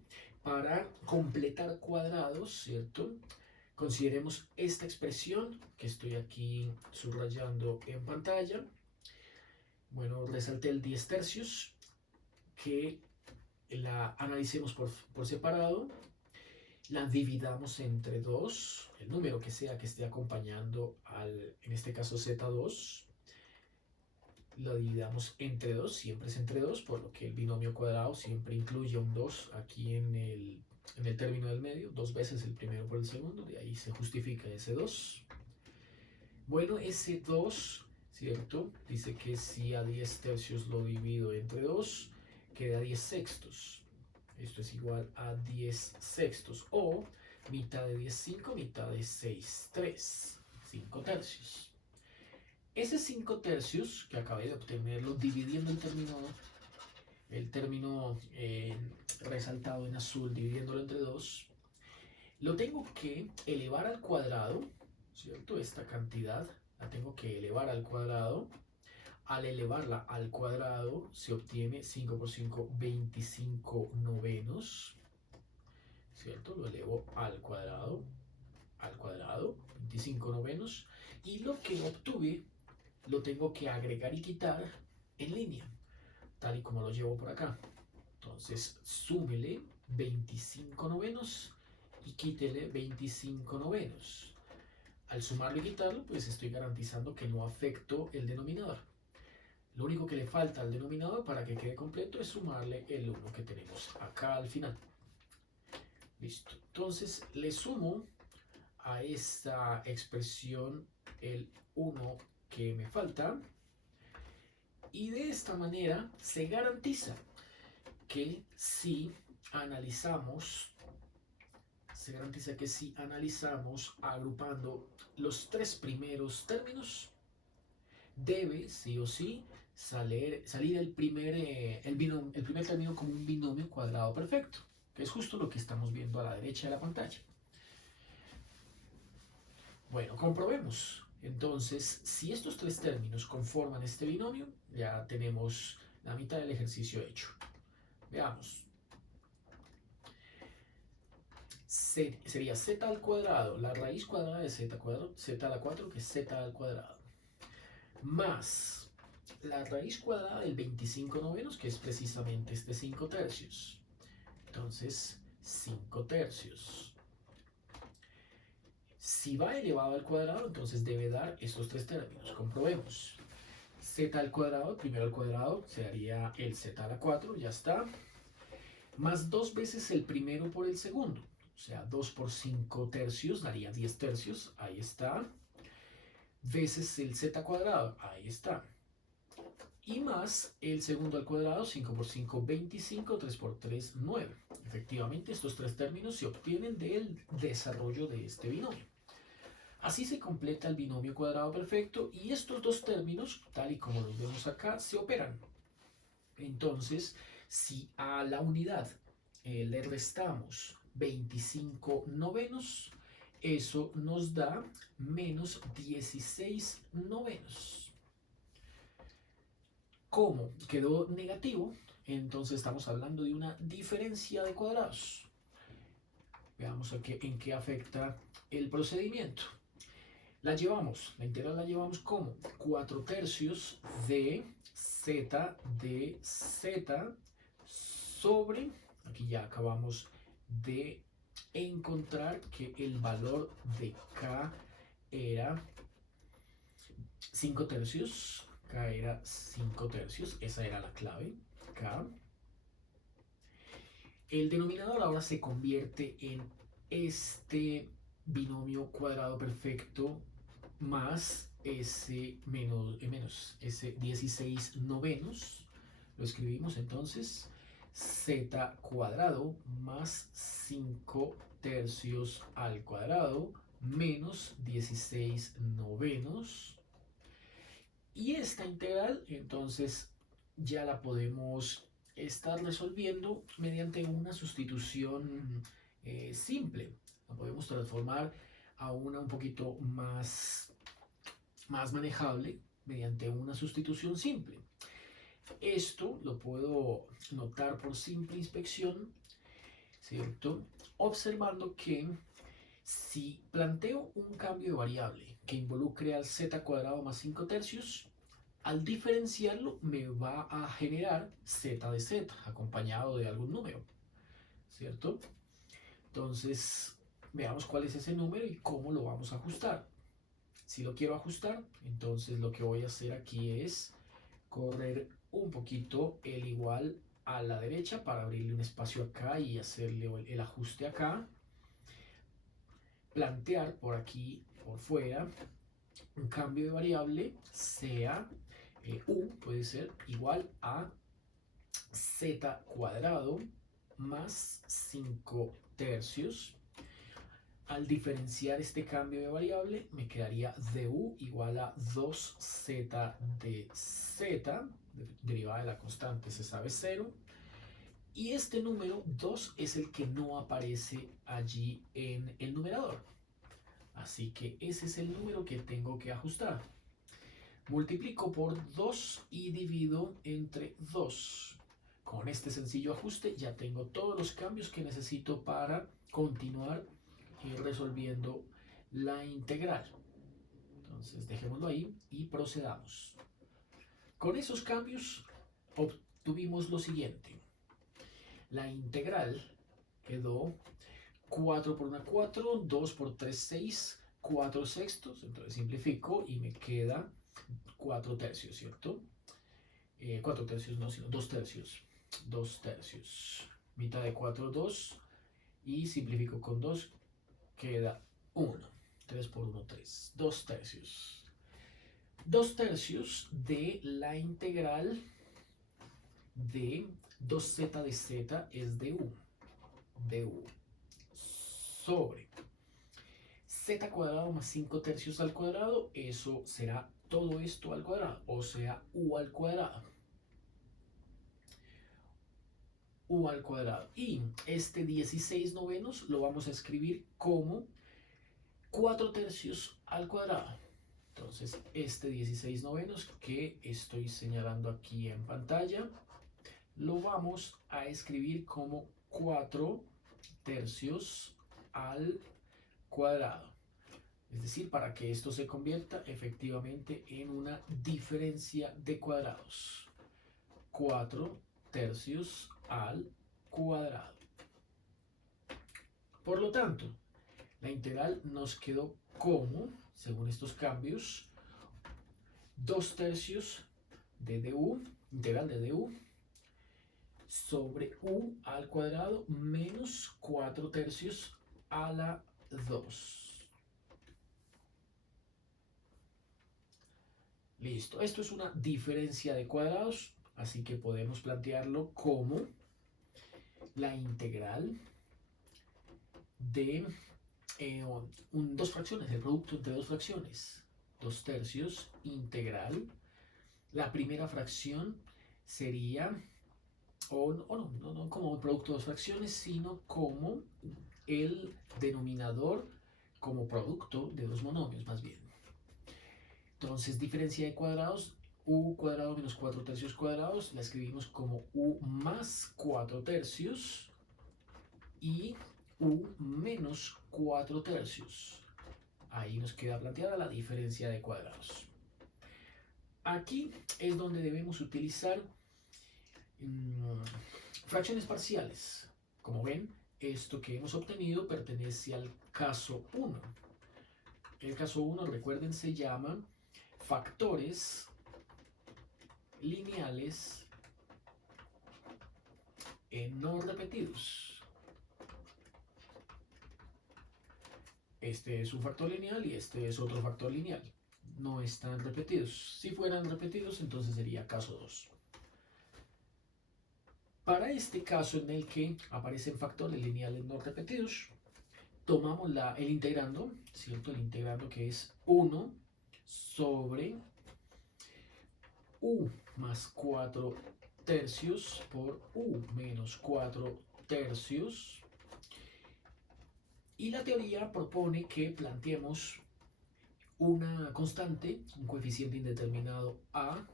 para completar cuadrados, ¿cierto? Consideremos esta expresión que estoy aquí subrayando en pantalla. Bueno, resalté el 10 tercios, que la analicemos por separado, la dividamos entre 2, el número que sea que esté acompañando en este caso z2, lo dividamos entre 2, siempre es entre 2, por lo que el binomio cuadrado siempre incluye un 2 aquí en el término del medio, 2 veces el primero por el segundo, de ahí se justifica ese 2. Bueno, ese 2, ¿cierto? Dice que si a 10 tercios lo divido entre 2, queda 10 sextos. Esto es igual a 10 sextos, o mitad de 10, 5, mitad de 6, 3, 5 tercios. Ese 5 tercios que acabé de obtenerlo dividiendo el término resaltado en azul, dividiéndolo entre 2, lo tengo que elevar al cuadrado, ¿cierto? Esta cantidad la tengo que elevar al cuadrado. Al elevarla al cuadrado se obtiene 5 por 5, 25 novenos, ¿cierto? Lo elevo al cuadrado, 25 novenos, y lo que obtuve lo tengo que agregar y quitar en línea, tal y como lo llevo por acá. Entonces, súmele 25 novenos y quítele 25 novenos. Al sumarlo y quitarlo, pues estoy garantizando que no afecto el denominador. Lo único que le falta al denominador para que quede completo es sumarle el 1 que tenemos acá al final. Listo. Entonces, le sumo a esta expresión el 1 que me falta, y de esta manera se garantiza que si analizamos agrupando los 3 primeros términos, debe sí o sí salir el primer término como un binomio cuadrado perfecto, que es justo lo que estamos viendo a la derecha de la pantalla. Bueno, comprobemos. Entonces, si estos 3 términos conforman este binomio, ya tenemos la mitad del ejercicio hecho. Veamos. Sería z al cuadrado, la raíz cuadrada de z cuadrado, z a la 4, que es z al cuadrado, más la raíz cuadrada del 25 novenos, que es precisamente este 5 tercios. Entonces, 5 tercios. Si va elevado al cuadrado, entonces debe dar estos 3 términos. Comprobemos. Z al cuadrado, primero al cuadrado, sería el z a la 4, ya está. Más 2 veces el primero por el segundo. O sea, 2 por 5 tercios daría 10 tercios, ahí está. Veces el z cuadrado, ahí está. Y más el segundo al cuadrado, 5 por 5, 25, 3 por 3, 9. Efectivamente, estos 3 términos se obtienen del desarrollo de este binomio. Así se completa el binomio cuadrado perfecto, y estos 2 términos, tal y como los vemos acá, se operan. Entonces, si a la unidad le restamos 25 novenos, eso nos da menos 16 novenos. Como quedó negativo, entonces estamos hablando de una diferencia de cuadrados. Veamos en qué afecta el procedimiento. La integral la llevamos como 4 tercios de z sobre, aquí ya acabamos de encontrar que el valor de k era 5 tercios, esa era la clave, k. El denominador ahora se convierte en este binomio cuadrado perfecto más ese ese 16 novenos. Lo escribimos entonces z cuadrado más 5 tercios al cuadrado menos 16 novenos. Y esta integral entonces ya la podemos estar resolviendo mediante una sustitución simple. La podemos transformar a una un poquito más manejable mediante una sustitución simple. Esto lo puedo notar por simple inspección, ¿cierto? Observando que si planteo un cambio de variable que involucre al z cuadrado más 5 tercios, al diferenciarlo me va a generar z de z acompañado de algún número, ¿cierto? Entonces, veamos cuál es ese número y cómo lo vamos a ajustar. Si lo quiero ajustar, entonces lo que voy a hacer aquí es correr un poquito el igual a la derecha para abrirle un espacio acá y hacerle el ajuste acá. Plantear por aquí, por fuera, un cambio de variable, sea u, puede ser igual a z cuadrado más 5 tercios. Al diferenciar este cambio de variable, me quedaría du igual a 2z de z, derivada de la constante se sabe 0. Y este número 2 es el que no aparece allí en el numerador. Así que ese es el número que tengo que ajustar. Multiplico por 2 y divido entre 2. Con este sencillo ajuste ya tengo todos los cambios que necesito para continuar resolviendo la integral. Entonces dejémoslo ahí y procedamos. Con esos cambios obtuvimos lo siguiente. La integral quedó 4 por 1, 4, 2 por 3, 6, 4 sextos. Entonces simplifico y me queda 4 tercios, ¿cierto? 4 tercios no, sino 2 tercios. 2 tercios. Mitad de 4, 2. Y simplifico con 2, queda 1. 3 por 1, 3. 2 tercios. 2 tercios de la integral de 2z de z es du. du sobre z cuadrado más 5 tercios al cuadrado, eso será todo esto al cuadrado, o sea, u al cuadrado. U al cuadrado. Y este 16 novenos lo vamos a escribir como 4 tercios al cuadrado. Entonces, este 16 novenos que estoy señalando aquí en pantalla, lo vamos a escribir como 4 tercios al cuadrado. Es decir, para que esto se convierta efectivamente en una diferencia de cuadrados. 4 tercios al cuadrado. Por lo tanto, la integral nos quedó como, según estos cambios, 2 tercios de du, integral de du, sobre u al cuadrado menos 4 tercios a la 2. Listo, esto es una diferencia de cuadrados, así que podemos plantearlo como la integral de dos fracciones, el producto entre dos fracciones. 2 tercios integral. La primera fracción sería, no como el producto de dos fracciones, sino como el denominador como producto de dos monomios, más bien. Entonces, diferencia de cuadrados, u cuadrado menos 4 tercios cuadrados, la escribimos como u más 4 tercios y u menos 4 tercios. Ahí nos queda planteada la diferencia de cuadrados. Aquí es donde debemos utilizar fracciones parciales. Como ven, esto que hemos obtenido pertenece al caso 1. El caso 1, recuerden, se llama factores lineales no repetidos. Este es un factor lineal y este es otro factor lineal. No están repetidos. Si fueran repetidos, entonces sería caso 2. Para este caso en el que aparecen factores lineales no repetidos, tomamos el integrando, ¿cierto? El integrando que es 1 sobre u más 4 tercios por u menos 4 tercios. Y la teoría propone que planteemos una constante, un coeficiente indeterminado a,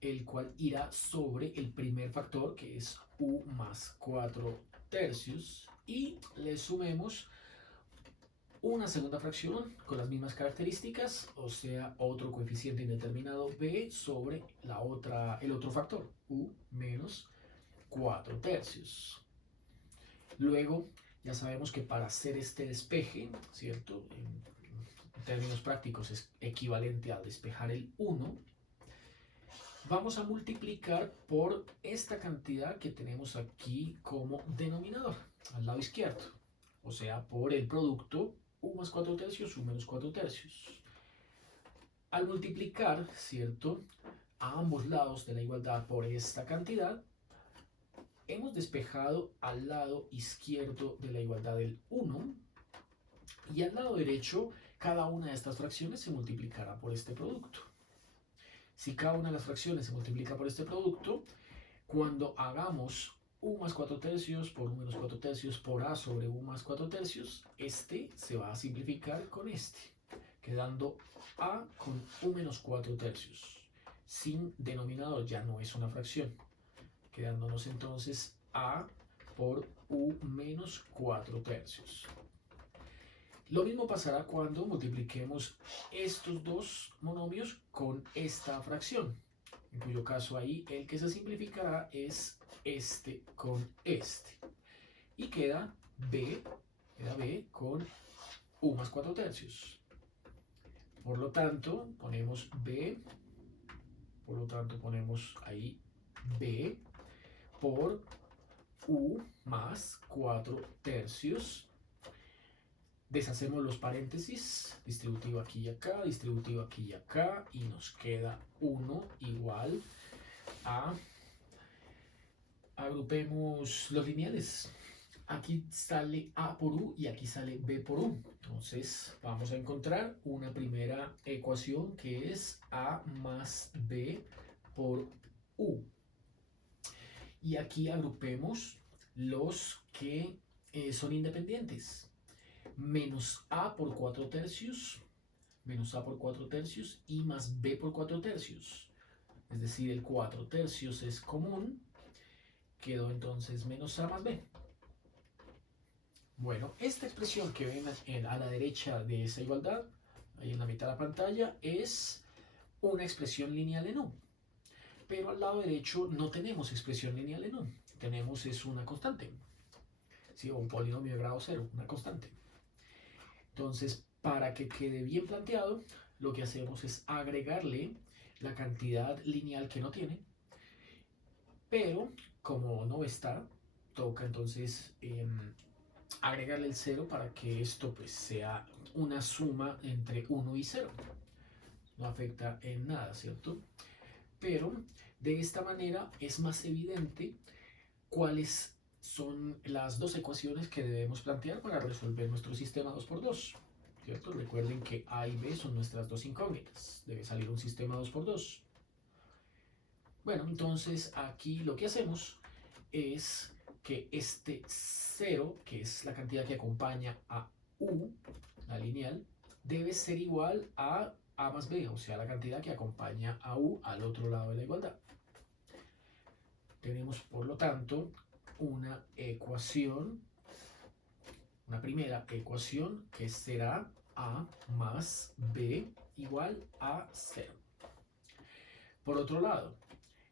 el cual irá sobre el primer factor, que es u más 4 tercios, y le sumemos una segunda fracción con las mismas características, o sea, otro coeficiente indeterminado b sobre el otro factor, u menos 4 tercios. Luego, ya sabemos que para hacer este despeje, ¿cierto? En términos prácticos es equivalente a despejar el 1. Vamos a multiplicar por esta cantidad que tenemos aquí como denominador, al lado izquierdo. O sea, por el producto u más 4 tercios, u menos 4 tercios. Al multiplicar, ¿cierto?, a ambos lados de la igualdad por esta cantidad, hemos despejado al lado izquierdo de la igualdad del 1, y al lado derecho cada una de estas fracciones se multiplicará por este producto. Si cada una de las fracciones se multiplica por este producto, cuando hagamos u más 4 tercios por u menos 4 tercios por a sobre u más 4 tercios, este se va a simplificar con este, quedando a con u menos 4 tercios. Sin denominador, ya no es una fracción, quedándonos entonces a por u menos 4 tercios. Lo mismo pasará cuando multipliquemos estos dos monomios con esta fracción, en cuyo caso ahí el que se simplificará es este con este. Y queda b con u más 4 tercios. Por lo tanto, ponemos b, por lo tanto ponemos ahí b por u más 4 tercios. Deshacemos los paréntesis, distributivo aquí y acá, distributivo aquí y acá, y nos queda 1 igual a, agrupemos los lineales. Aquí sale a por u y aquí sale b por u. Entonces vamos a encontrar una primera ecuación que es a más b por u. Y aquí agrupemos los que son independientes. Menos a por 4 tercios, menos a por 4 tercios y más b por 4 tercios. Es decir, el 4 tercios es común, quedó entonces menos a más b. Bueno, esta expresión que ven a la derecha de esa igualdad, ahí en la mitad de la pantalla, es una expresión lineal en u. Pero al lado derecho no tenemos expresión lineal en u, tenemos es una constante, ¿sí? O un polinomio de grado 0, una constante. Entonces, para que quede bien planteado, lo que hacemos es agregarle la cantidad lineal que no tiene, pero como no está, toca entonces agregarle el 0 para que esto pues sea una suma entre 1 y 0. No afecta en nada, ¿cierto? Pero de esta manera es más evidente cuáles son las dos ecuaciones que debemos plantear para resolver nuestro sistema 2×2. ¿Cierto? Recuerden que a y b son nuestras dos incógnitas. Debe salir un sistema 2×2. Bueno, entonces aquí lo que hacemos es que este 0, que es la cantidad que acompaña a u, la lineal, debe ser igual a más b, o sea, la cantidad que acompaña a u al otro lado de la igualdad. Tenemos, por lo tanto, una ecuación, una primera ecuación que será a más b igual a 0. Por otro lado,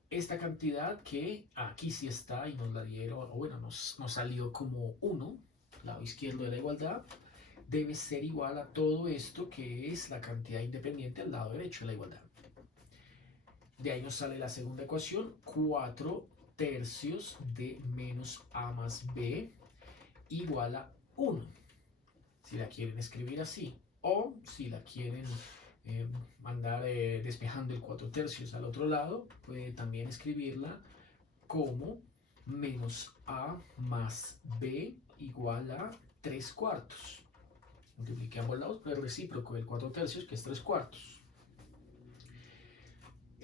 esta cantidad que aquí sí está y nos la dieron, o bueno, nos salió como 1, lado izquierdo de la igualdad, debe ser igual a todo esto que es la cantidad independiente al lado derecho de la igualdad. De ahí nos sale la segunda ecuación, 4 tercios de menos a más b igual a 1. Si la quieren escribir así, o si la quieren mandar despejando el 4 tercios al otro lado, puede también escribirla como menos a más b igual a 3/4. Multipliqué ambos lados por el recíproco del 4 tercios, que es 3/4.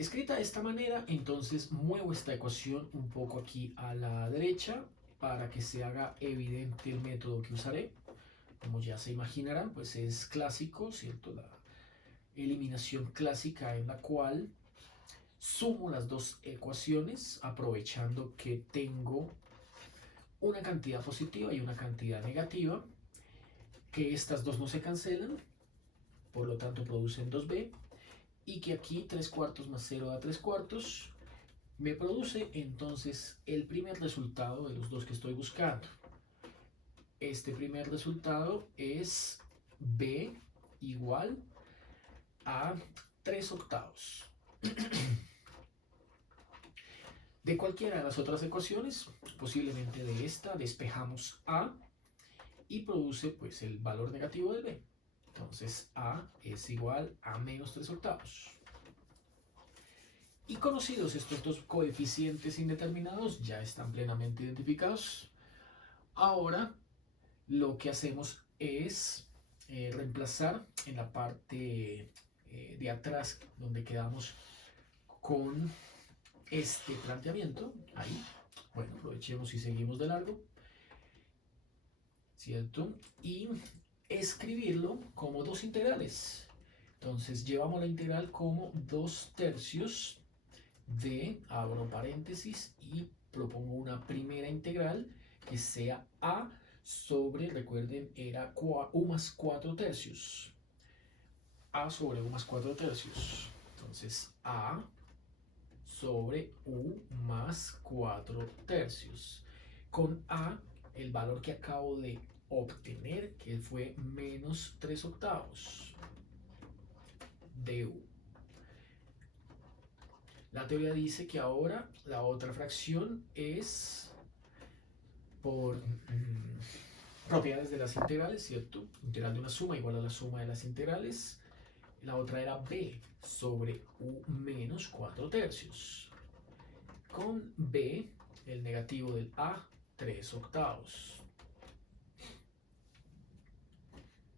Escrita de esta manera, entonces muevo esta ecuación un poco aquí a la derecha para que se haga evidente el método que usaré. Como ya se imaginarán, pues es clásico, ¿cierto? La eliminación clásica en la cual sumo las dos ecuaciones aprovechando que tengo una cantidad positiva y una cantidad negativa, que estas dos no se cancelan, por lo tanto producen 2b, y que aquí 3 cuartos más 0 da 3 cuartos, me produce entonces el primer resultado de los dos que estoy buscando. Este primer resultado es b igual a 3 octavos. De cualquiera de las otras ecuaciones, posiblemente de esta, despejamos a y produce pues el valor negativo de b. Entonces a es igual a menos 3 octavos. Y conocidos estos dos coeficientes indeterminados, ya están plenamente identificados. Ahora lo que hacemos es reemplazar en la parte de atrás donde quedamos con este planteamiento. Ahí, bueno, aprovechemos y seguimos de largo, ¿cierto? Y escribirlo como dos integrales. Entonces llevamos la integral como 2 tercios de, abro paréntesis y propongo una primera integral que sea a sobre, recuerden, era u más 4 tercios. A sobre u más 4 tercios. Entonces a sobre u más 4 tercios. Con a, el valor que acabo de obtener, que fue menos 3 octavos de u. La teoría dice que ahora la otra fracción es por propiedades de las integrales, ¿cierto? Integral de una suma igual a la suma de las integrales. La otra era b sobre u menos 4 tercios. Con b, el negativo del a, 3 octavos.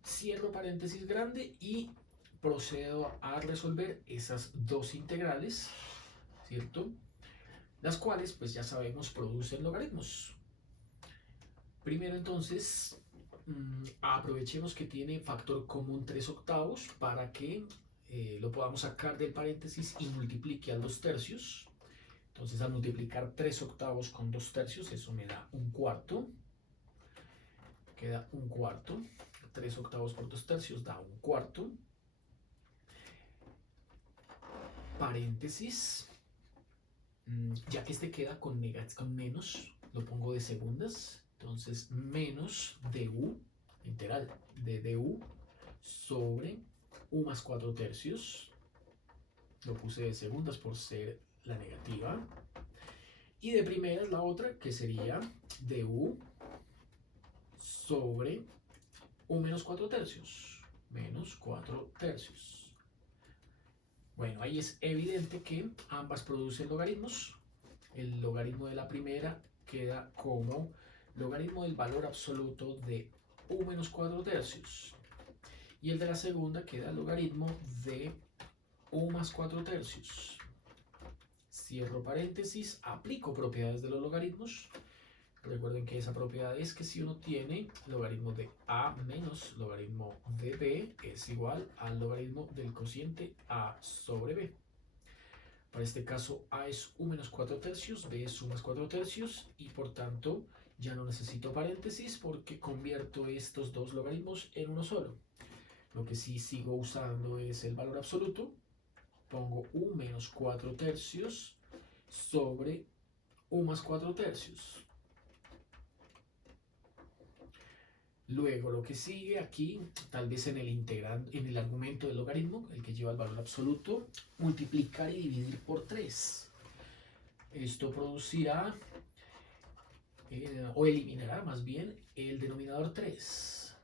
Cierro paréntesis grande y procedo a resolver esas dos integrales, ¿cierto? Las cuales, pues ya sabemos, producen logaritmos. Primero entonces, aprovechemos que tiene factor común 3 octavos para que lo podamos sacar del paréntesis y multiplique a 2 tercios. Entonces al multiplicar 3 octavos con 2 tercios, eso me da un cuarto. Queda un cuarto. 3 octavos por 2 tercios da un cuarto. Paréntesis. Ya que este queda con menos, lo pongo de segundas. Entonces menos du, integral de du sobre u más 4 tercios. Lo puse de segundas por ser la negativa. Y de primeras la otra, que sería du sobre u menos 4 tercios. Menos 4 tercios. Bueno, ahí es evidente que ambas producen logaritmos. El logaritmo de la primera queda como logaritmo del valor absoluto de u menos 4 tercios. Y el de la segunda queda logaritmo de u más 4 tercios. Cierro paréntesis, aplico propiedades de los logaritmos. Recuerden que esa propiedad es que si uno tiene logaritmo de a menos logaritmo de b es igual al logaritmo del cociente a sobre b. Para este caso a es u menos 4 tercios, b es u más 4 tercios y por tanto ya no necesito paréntesis porque convierto estos dos logaritmos en uno solo. Lo que sí sigo usando es el valor absoluto. Pongo u menos 4 tercios sobre u más 4 tercios. Luego lo que sigue aquí, tal vez en el argumento del logaritmo, el que lleva el valor absoluto, multiplicar y dividir por 3. Esto producirá, o eliminará más bien, el denominador 3.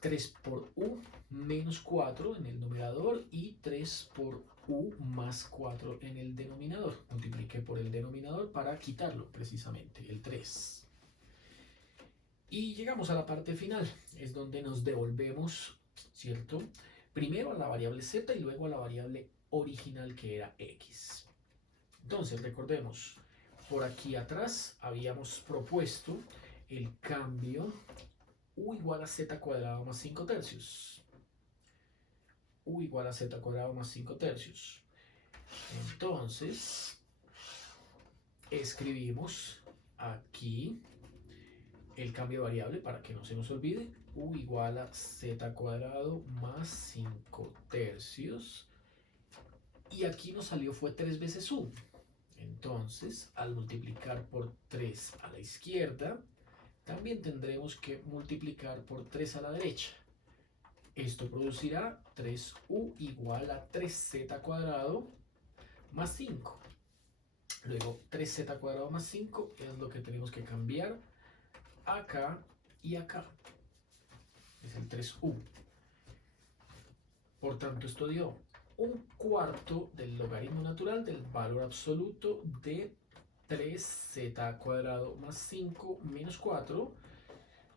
3 por u menos 4 en el numerador y 3 por u más 4 en el denominador. Multipliqué por el denominador para quitarlo precisamente, el 3. Y llegamos a la parte final, es donde nos devolvemos, ¿cierto? Primero a la variable z y luego a la variable original que era x. Entonces recordemos, por aquí atrás habíamos propuesto el cambio u igual a z cuadrado más 5 tercios. U igual a z cuadrado más 5 tercios. Entonces, escribimos aquí el cambio de variable para que no se nos olvide. U igual a z cuadrado más 5 tercios. Y aquí nos salió fue 3 veces u. Entonces, al multiplicar por 3 a la izquierda, también tendremos que multiplicar por 3 a la derecha. Esto producirá 3u igual a 3z cuadrado más 5. Luego 3z cuadrado más 5 es lo que tenemos que cambiar acá y acá. Es el 3u. Por tanto, esto dio un cuarto del logaritmo natural del valor absoluto de 3z cuadrado más 5 menos 4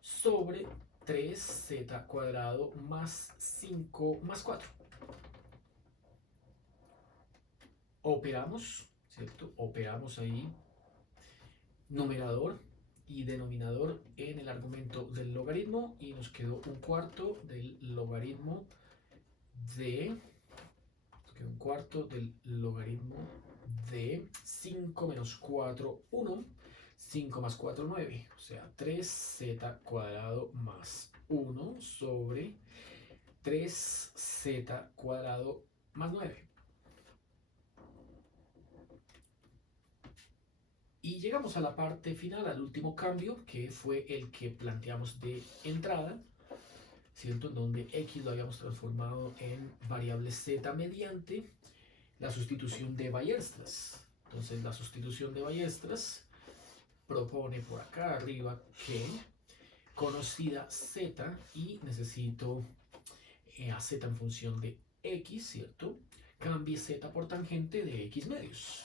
sobre 3z cuadrado más 5 más 4. Operamos, ¿cierto? Operamos ahí numerador y denominador en el argumento del logaritmo y nos quedó un cuarto del logaritmo de... un cuarto del logaritmo de 5 menos 4, 1. 5 más 4, 9. O sea, 3z cuadrado más 1 sobre 3z cuadrado más 9. Y llegamos a la parte final, al último cambio, que fue el que planteamos de entrada, ¿cierto? Donde x lo habíamos transformado en variable z mediante la sustitución de Weierstrass. Entonces, la sustitución de Weierstrass propone por acá arriba que, conocida z, y necesito a z en función de x, ¿cierto? Cambie z por tangente de x medios.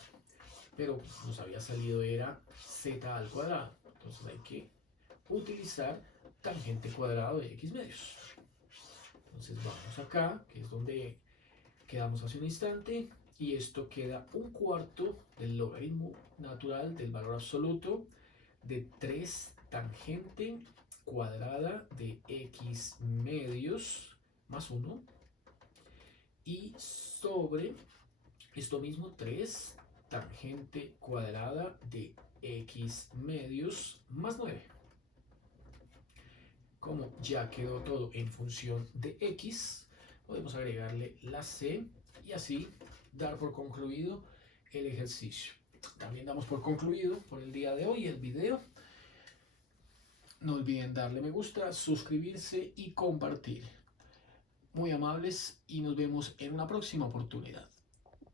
Pero nos había salido era z al cuadrado. Entonces hay que utilizar tangente cuadrado de x medios. Entonces vamos acá, que es donde quedamos hace un instante, y esto queda un cuarto del logaritmo natural del valor absoluto de 3 tangente cuadrada de x medios más 1 y sobre esto mismo 3 tangente cuadrada de x medios más 9. Como ya quedó todo en función de x, podemos agregarle la c y así dar por concluido el ejercicio. También damos por concluido por el día de hoy el video. No olviden darle me gusta, suscribirse y compartir. Muy amables y nos vemos en una próxima oportunidad.